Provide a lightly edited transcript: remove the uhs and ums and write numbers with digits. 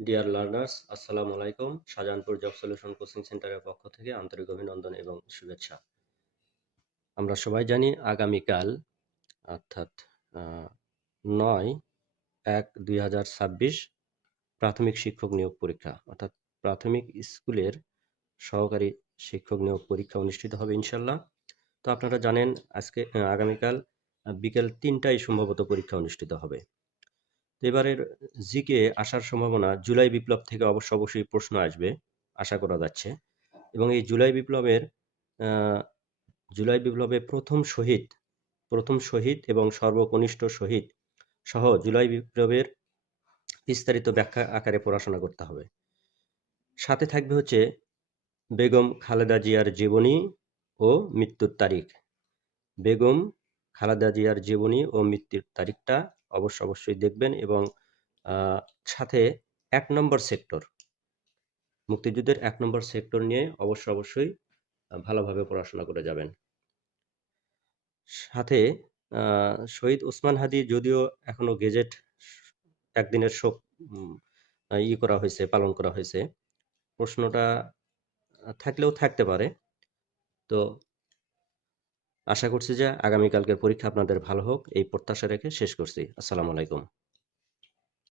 Dear learners, আসসালামু আলাইকুম। Shahjahanpur job solution coaching সেন্টারের পক্ষ থেকে আন্তরিক অভিনন্দন এবং শুভেচ্ছা। আমরা সবাই জানি আগামীকাল অর্থাৎ ৯/১/২০২৬ প্রাথমিক শিক্ষক নিয়োগ পরীক্ষা অর্থাৎ প্রাথমিক স্কুলের সহকারী শিক্ষক নিয়োগ পরীক্ষা অনুষ্ঠিত হবে ইনশাল্লাহ। তো আপনারা জানেন আগামীকাল বিকেল ৩টায় সম্ভবত পরীক্ষা অনুষ্ঠিত হবে। তো এবারের জিকে আসার সম্ভাবনা জুলাই বিপ্লব থেকে অবশ্যই প্রশ্ন আসবে আশা করা যাচ্ছে। এবং এই জুলাই বিপ্লবে প্রথম শহীদ এবং সর্বকনিষ্ঠ শহীদ সহ জুলাই বিপ্লবের বিস্তারিত ব্যাখ্যা আকারে পড়াশোনা করতে হবে। সাথে থাকবে হচ্ছে বেগম খালেদা জিয়ার জীবনী ও মৃত্যুর তারিখ। বেগম খালেদা জিয়ার জীবনী ও মৃত্যুর তারিখটা অবশ্যই দেখবেন এবং সাথে ১ নম্বর সেক্টর, মুক্তিযুদ্ধের ১ নম্বর সেক্টর নিয়ে অবশ্যই ভালোভাবে পড়াশোনা করে যাবেন। সাথে শহীদ ওসমান হাদি যদিও এখনো গেজেট একদিনের শোক পালন করা হয়েছে, প্রশ্নটা থাকলেও থাকতে পারে। তো আশা করছি যে আগামীকালকের পরীক্ষা আপনাদের ভালো হোক, এই প্রত্যাশা রেখে শেষ করছি। আসসালামু আলাইকুম।